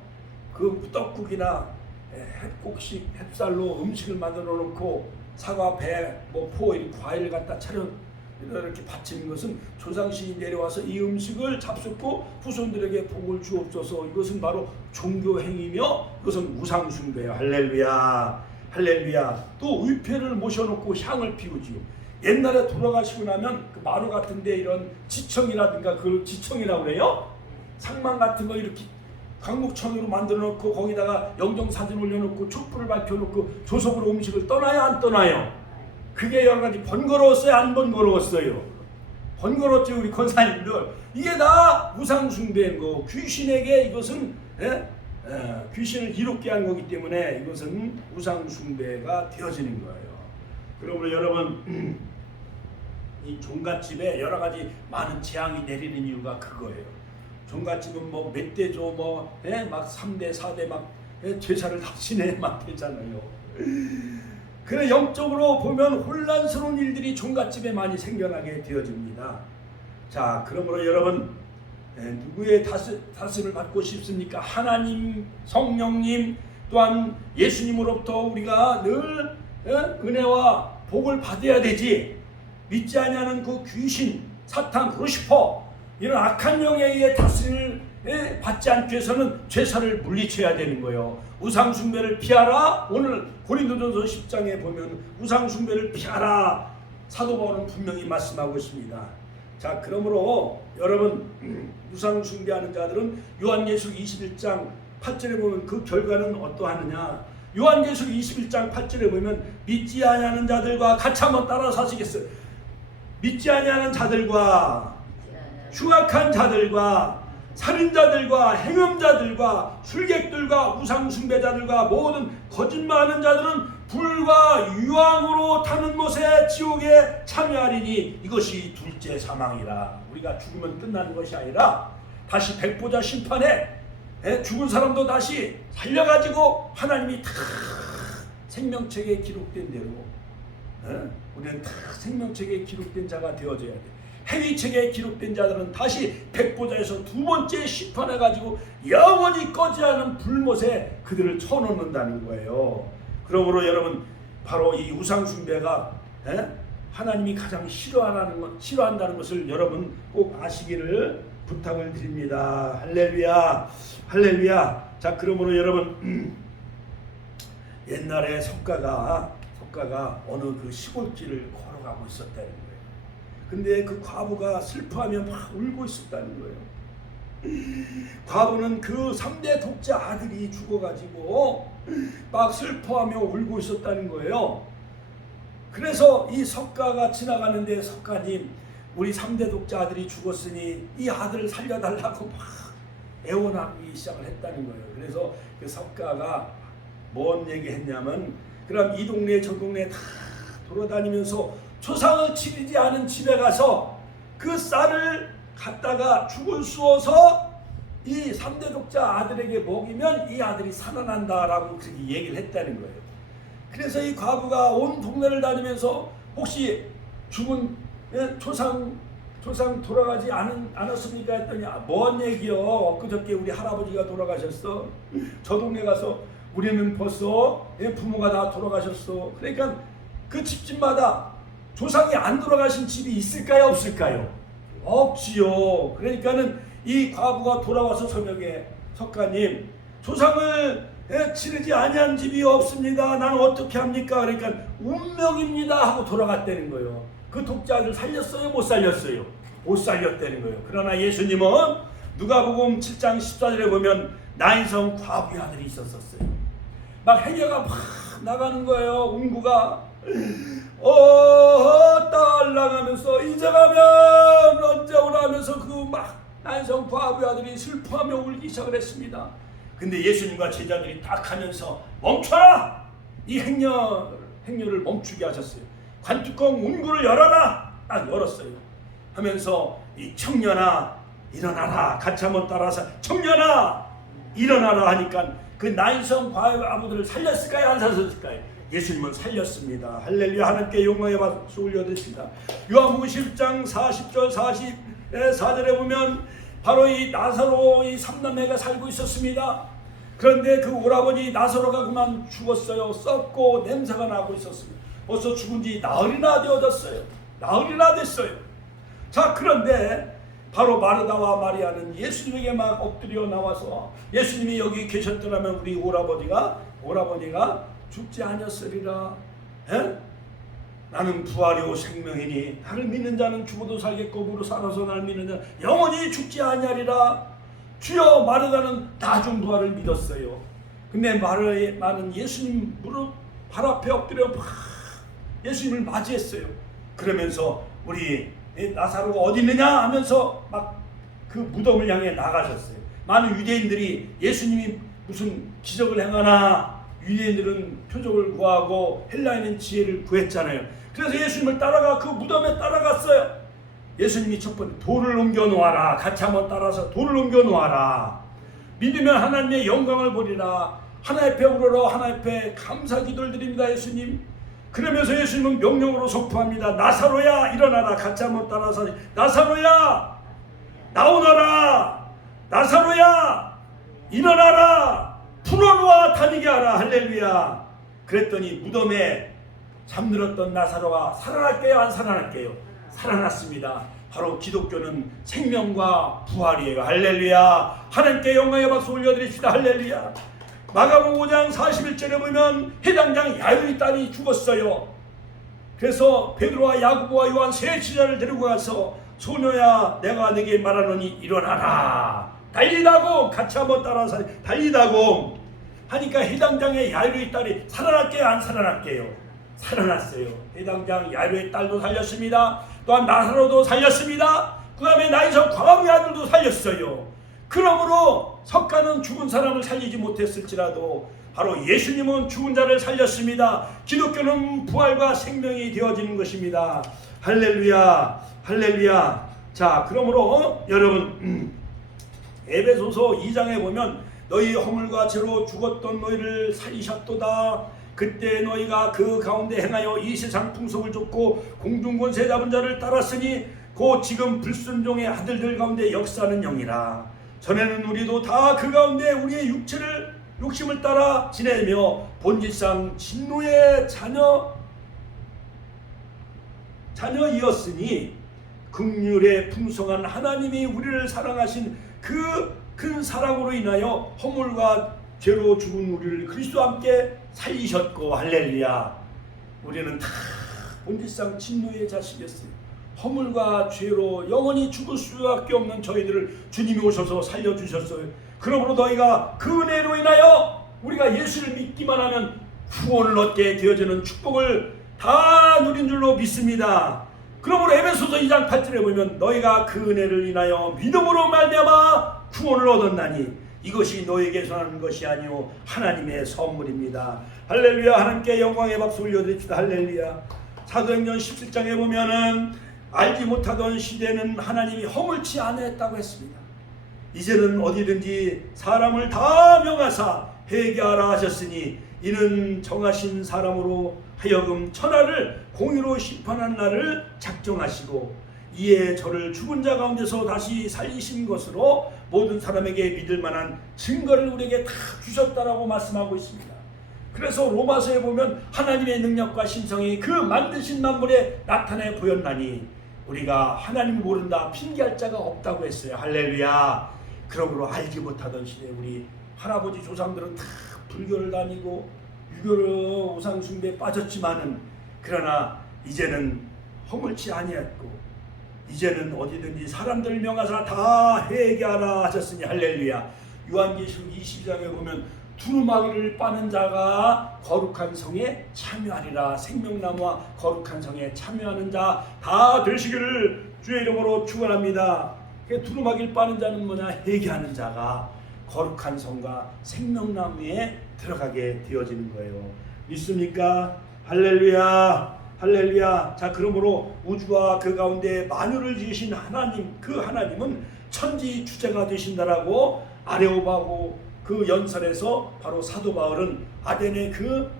그 떡국이나 햇국식 햇살로 음식을 만들어 놓고 사과, 배, 포 이런 과일 갖다 차려 이렇게 바치는 것은 조상신이 내려와서 이 음식을 잡숫고 후손들에게 복을 주옵소서. 이것은 바로 종교 행위며 이것은 우상 숭배예요. 할렐루야. 할렐루야. 또 의패를 모셔놓고 향을 피우지요. 옛날에 돌아가시고 나면 그 마루 같은데 이런 지청이라든가 그걸 지청이라고 그래요. 상만 같은 거 이렇게 광목천으로 만들어 놓고 거기다가 영정사진 올려놓고 촛불을 밝혀놓고 조석으로 음식을 떠나요, 안 떠나요? 그게 여러 가지 번거로웠어요, 안 번거로웠어요? 번거롭지. 우리 권사님들 이게 다 우상 숭배인 거, 귀신에게 이것은 귀신을 이롭게 한 거기 때문에 이것은 우상 숭배가 되어지는 거예요. 그러므로 여러분 이 종갓집에 여러 가지 많은 재앙이 내리는 이유가 그거예요. 종갓집은 멧돼죠 막 3대 4대 막 제사를 다 지내 막 되잖아요. 그래 영적으로 보면 혼란스러운 일들이 종갓집에 많이 생겨나게 되어집니다. 자, 그러므로 여러분 누구의 다스림을 받고 싶습니까? 하나님, 성령님 또한 예수님으로부터 우리가 늘 은혜와 복을 받아야 되지. 믿지 아니하는 그 귀신, 사탄, 루시퍼 이런 악한 영에 의해 다스림을 받지 않기 위해서는 제사를 물리쳐야 되는 거예요. 우상숭배를 피하라. 오늘 고린도전서 10장에 보면 우상숭배를 피하라. 사도 바울은 분명히 말씀하고 있습니다. 자, 그러므로 여러분 우상숭배하는 자들은 요한계시록 21장 8절에 보면 그 결과는 어떠하느냐. 요한계시록 21장 8절에 보면 믿지 아니하는 자들과 같이 한번 따라서 하시겠어요? 믿지 아니하는 자들과 흉악한 자들과 살인자들과 행음자들과 술객들과 우상숭배자들과 모든 거짓말하는 자들은 불과 유황으로 타는 못에 지옥에 참여하리니 이것이 둘째 사망이라. 우리가 죽으면 끝나는 것이 아니라 다시 백보자 심판에 죽은 사람도 다시 살려가지고 하나님이 다 생명책에 기록된 대로 우리는 다 생명책에 기록된 자가 되어져야 돼. 행위책에 기록된 자들은 다시 백보자에서 두 번째 심판해가지고 영원히 꺼지지 않은 불못에 그들을 쳐넣는다는 거예요. 그러므로 여러분 바로 이 우상숭배가 하나님이 가장 싫어한다는 것을 여러분 꼭 아시기를 부탁을 드립니다. 할렐루야, 할렐루야. 자, 그러므로 여러분 옛날에 석가가 어느 그 시골길을 걸어가고 있었다는 거예요. 근데 그 과부가 슬퍼하며 막 울고 있었다는 거예요. 과부는 그 3대 독자 아들이 죽어가지고 막 슬퍼하며 울고 있었다는 거예요. 그래서 이 석가가 지나가는데, 석가님, 우리 3대 독자 아들이 죽었으니 이 아들을 살려달라고 막 애원하기 시작을 했다는 거예요. 그래서 그 석가가 뭔 얘기했냐면, 그럼 이 동네 저 동네 다 돌아다니면서 조상을 치르지 않은 집에 가서 그 쌀을 갖다가 죽을 쑤어서 이 3대 독자 아들에게 먹이면 이 아들이 살아난다라고 그렇게 얘기를 했다는 거예요. 그래서 이 과부가 온 동네를 다니면서 혹시 죽은 조상 돌아가지 않았습니까? 했더니 뭔 얘기요? 엊그저께 우리 할아버지가 돌아가셨어. 저 동네 가서 우리는 벌써 부모가 다 돌아가셨어. 그러니까 그 집집마다 조상이 안 돌아가신 집이 있을까요? 없을까요? 없지요. 그러니까는 이 과부가 돌아와서 저녁에, 석가님, 조상을 치르지 아니한 집이 없습니다. 나는 어떻게 합니까? 그러니까 운명입니다 하고 돌아갔다는 거예요. 그 독자들 살렸어요? 못 살렸어요? 못 살렸다는 거예요. 그러나 예수님은 누가복음 7장 14절에 보면 나인성 과부의 아들이 있었어요. 막 해녀가 막 나가는 거예요. 운구가 딸랑하면서 이제 가면 언제 오라 하면서 그 막 나인성 과부의 아들이 슬퍼하며 울기 시작을 했습니다. 근데 예수님과 제자들이 딱 하면서 멈춰라! 이 행렬을 멈추게 하셨어요. 관뚜껑 운구를 열어라! 딱 열었어요. 하면서 이 청년아 일어나라! 같이 한번 따라서 청년아 일어나라 하니까 그 나인성 과부들을 살렸을까요? 안 살렸을까요? 예수님은 살렸습니다. 할렐루야. 하나님께 영광의 박수 올려드립니다. 요한복음 10장 40절 44절에 보면 바로 이 나사로 이 3남매가 살고 있었습니다. 그런데 그 오라버니 나사로가 그만 죽었어요. 썩고 냄새가 나고 있었습니다. 벌써 죽은 지 나흘이나 되어졌어요. 나흘이나 됐어요. 자, 그런데 바로 마르다와 마리아는 예수님에게 막 엎드려 나와서, 예수님이 여기 계셨더라면 우리 오라버니가 죽지 않았으리라. 나는 부활이요 생명이니 나를 믿는 자는 죽어도 살겠고 무릇 살아서 나를 믿는 자는 영원히 죽지 아니하리라. 주여. 마르다는 나중 부활을 믿었어요. 근데 마르다는 예수님 무릎 발 앞에 엎드려 막 예수님을 맞이했어요. 그러면서 우리 나사로가 어디 있느냐 하면서 막 그 무덤을 향해 나가셨어요. 많은 유대인들이 예수님이 무슨 기적을 행하나, 유대인들은 표적을 구하고 헬라인은 지혜를 구했잖아요. 그래서 예수님을 따라가 그 무덤에 따라갔어요. 예수님이 첫 번째 돌을 옮겨 놓아라. 같이 한번 따라서 돌을 옮겨 놓아라. 믿으면 하나님의 영광을 보리라. 하나님 앞에 울어라. 하나님 앞에 감사 기도를 드립니다. 예수님. 그러면서 예수님은 명령으로 선포합니다. 나사로야 일어나라. 같이 한번 따라서 나사로야 나오너라. 나사로야 일어나라. 풀어놓아 다니게 하라. 할렐루야. 그랬더니 무덤에 잠들었던 나사로가 살아날게요? 안 살아날게요? 살아났습니다. 바로 기독교는 생명과 부활이에요. 할렐루야. 하나님께 영광의 박수 올려드립시다. 할렐루야. 마가복음 5장 41절에 보면 해당장 야일의 딸이 죽었어요. 그래서 베드로와 야고보와 요한 세 제자를 데리고 가서 소녀야 내가 네게 말하노니 일어나라. 달리다고. 같이 한번 따라서 달리다고 하니까 해당장의 야일의 딸이 살아날게요? 안 살아날게요? 살아났어요. 해당장 야일의 딸도 살렸습니다. 또한 나사로도 살렸습니다. 그 다음에 나인성 과부의 아들도 살렸어요. 그러므로 석가는 죽은 사람을 살리지 못했을지라도 바로 예수님은 죽은 자를 살렸습니다. 기독교는 부활과 생명이 되어지는 것입니다. 할렐루야. 할렐루야. 자, 그러므로 여러분 에베소서 2장에 보면 너희 허물과 죄로 죽었던 너희를 살리셨도다. 그때 너희가 그 가운데 행하여 이 세상 풍속을 쫓고 공중권세 잡은 자를 따랐으니 곧 지금 불순종의 아들들 가운데 역사하는 영이라. 전에는 우리도 다 그 가운데 우리의 욕심을 따라 지내며 본질상 진노의 자녀이었으니 긍휼의 풍성한 하나님이 우리를 사랑하신 그 큰 사랑으로 인하여 허물과 죄로 죽은 우리를 그리스도와 함께 살리셨고. 할렐루야. 우리는 다 본질상 진노의 자식이었어요. 허물과 죄로 영원히 죽을 수밖에 없는 저희들을 주님이 오셔서 살려주셨어요. 그러므로 너희가 그 은혜로 인하여 우리가 예수를 믿기만 하면 구원을 얻게 되어지는 축복을 다 누린 줄로 믿습니다. 그러므로 에베소서 2장 8절에 보면 너희가 그 은혜를 인하여 믿음으로 말미암아 구원을 얻었나니 이것이 너에게서 하는 것이 아니오 하나님의 선물입니다. 할렐루야. 하나님께 영광의 박수 올려드립시다. 할렐루야. 사도행전 17장에 보면은 알지 못하던 시대는 하나님이 허물치 아니했다고 했습니다. 이제는 어디든지 사람을 다 명하사 회개하라 하셨으니 이는 정하신 사람으로 하여금 천하를 공의로 심판한 날을 작정하시고 이에 저를 죽은 자 가운데서 다시 살리신 것으로 모든 사람에게 믿을 만한 증거를 우리에게 다 주셨다라고 말씀하고 있습니다. 그래서 로마서에 보면 하나님의 능력과 신성이 그 만드신 만물에 나타내 보였나니 우리가 하나님을 모른다 핑계할 자가 없다고 했어요. 할렐루야. 그러므로 알지 못하던 시대에 우리 할아버지 조상들은 다 불교를 다니고 유교로 우상숭배에 빠졌지만은 그러나 이제는 허물치 아니했고 이제는 어디든지 사람들을 명하사 다 회개하라 하셨으니 할렐루야. 요한계시록 22장에 보면 두루마기를 빠는 자가 거룩한 성에 참여하리라. 생명나무와 거룩한 성에 참여하는 자 다 되시기를 주의 이름으로 축원합니다. 두루마기를 빠는 자는 뭐냐? 회개하는 자가 거룩한 성과 생명나무에 들어가게 되어지는 거예요. 믿습니까? 할렐루야. 할렐루야. 자, 그러므로 우주와 그 가운데 만유를 지으신 하나님, 그 하나님은 천지 주제가 되신다라고 아레오바고 그 연설에서 바로 사도 바울은 아덴의 그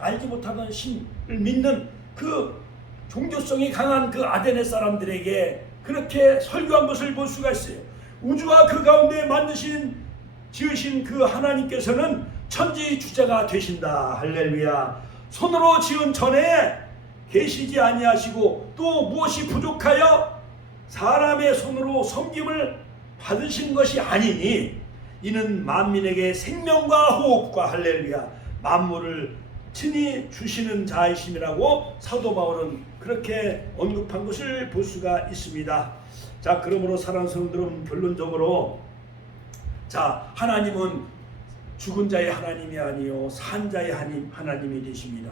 알지 못하던 신을 믿는 그 종교성이 강한 그 아덴의 사람들에게 그렇게 설교한 것을 볼 수가 있어요. 우주와 그 가운데 지으신 그 하나님께서는 천지 주제가 되신다. 할렐루야. 손으로 지은 전에 계시지 아니하시고 또 무엇이 부족하여 사람의 손으로 섬김을 받으신 것이 아니니 이는 만민에게 생명과 호흡과 할렐루야 만물을 친히 주시는 자이심이라고 사도 바울은 그렇게 언급한 것을 볼 수가 있습니다. 자, 그러므로 사랑하는 성도들은 결론적으로 자, 하나님은 죽은 자의 하나님이 아니요 산 자의 하나님이 되십니다.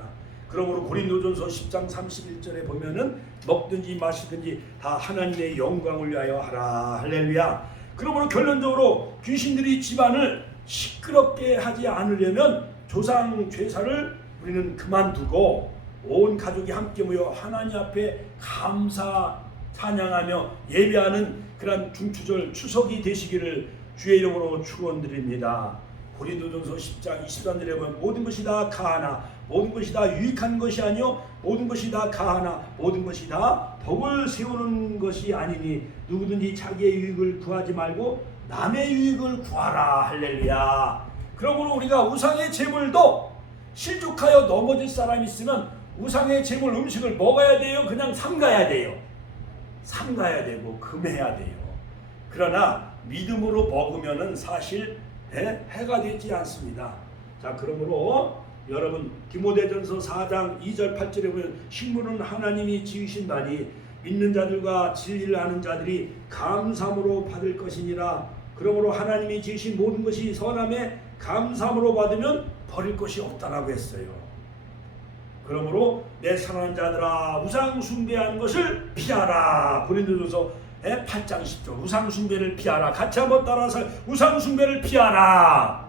그러므로 고린도전서 10장 31절에 보면은 먹든지 마시든지 다 하나님의 영광을 위하여 하라. 할렐루야. 그러므로 결론적으로 귀신들이 집안을 시끄럽게 하지 않으려면 조상 제사를 우리는 그만두고 온 가족이 함께 모여 하나님 앞에 감사 찬양하며 예배하는 그런 중추절 추석이 되시기를 주의 이름으로 축원드립니다. 고린도전서 10장 23절에 보면 모든 것이 다 가하나 모든 것이 다 유익한 것이 아니요 모든 것이 다 가하나 모든 것이 다 덕을 세우는 것이 아니니 누구든지 자기의 유익을 구하지 말고 남의 유익을 구하라. 할렐루야. 그러므로 우리가 우상의 제물도 실족하여 넘어질 사람이 있으면 우상의 제물 음식을 먹어야 돼요? 그냥 삼가야 돼요? 삼가야 되고 금해야 돼요. 그러나 믿음으로 먹으면은 사실 해가 되지 않습니다. 자, 그러므로 여러분 디모데전서 4장 2절 8절에 보면 식물은 하나님이 지으신 바니 믿는 자들과 진리를 아는 자들이 감사함으로 받을 것이니라. 그러므로 하나님이 지으신 모든 것이 선함에 감사함으로 받으면 버릴 것이 없다라고 했어요. 그러므로 내 사랑하는 자들아 우상 숭배하는 것을 피하라. 고린도전서 8장 10절 우상 숭배를 피하라. 같이 한번 따라서 우상 숭배를 피하라.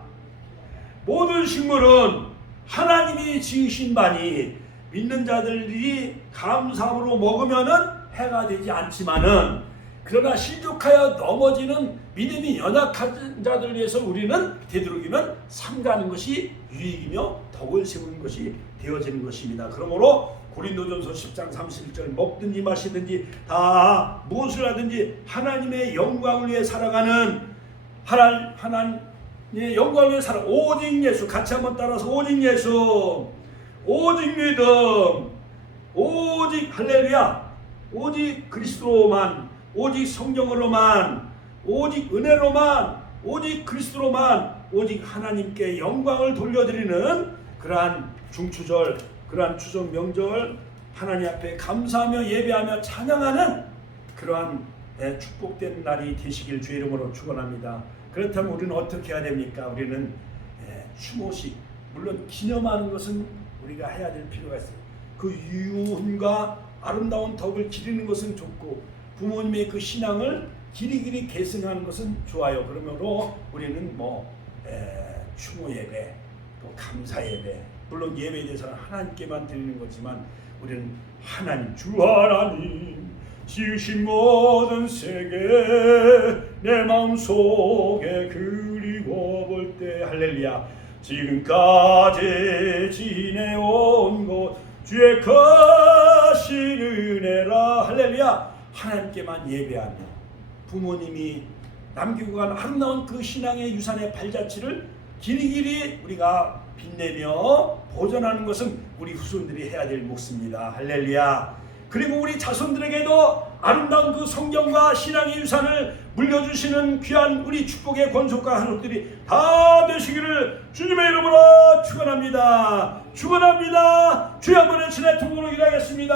모든 식물은 하나님이 지으신 바니 믿는 자들이 감사함으로 먹으면은 해가 되지 않지만은 그러나 실족하여 넘어지는 믿음이 연약한 자들 위해서 우리는 되도록이면 삼가는 것이 유익이며 덕을 세우는 것이 되어지는 것입니다. 그러므로 고린도전서 10장 31절 먹든지 마시든지 다 무엇을 하든지 하나님의 영광을 위해 살아가는 하나님의 영광을 위해 살아 오직 예수 같이 한번 따라서 오직 예수 오직 믿음 오직 할렐루야 오직 그리스도로만 오직 성경으로만 오직 은혜로만 오직 그리스도로만 오직 하나님께 영광을 돌려드리는 그러한 중추절 그러한 추석 명절 하나님 앞에 감사하며 예배하며 찬양하는 그러한 축복된 날이 되시길 주의 이름으로 축원합니다. 그렇다면 우리는 어떻게 해야 됩니까? 우리는 추모식, 물론 기념하는 것은 우리가 해야 될 필요가 있어요. 그 유훈과 아름다운 덕을 기리는 것은 좋고 부모님의 그 신앙을 길이길이 계승하는 것은 좋아요. 그러므로 우리는 추모 예배, 또 감사 예배, 물론 예배에 대해서는 하나님께만 드리는 거지만 우리는 하나님, 주 하나님 지으신 모든 세계 내 마음속에 그리워 볼 때 할렐루야. 지금까지 지내온 것 주의 크신 은혜라 할렐루야. 하나님께만 예배하며 부모님이 남기고 간 아름다운 그 신앙의 유산의 발자취를 길이길이 우리가 빛내며 보존하는 것은 우리 후손들이 해야 될 몫입니다. 할렐루야. 그리고 우리 자손들에게도 아름다운 그 성경과 신앙의 유산을 물려주시는 귀한 우리 축복의 권속과 한옥들이 다 되시기를 주님의 이름으로 축원합니다. 축원합니다. 주여 한번 친애 통으로 기도하겠습니다.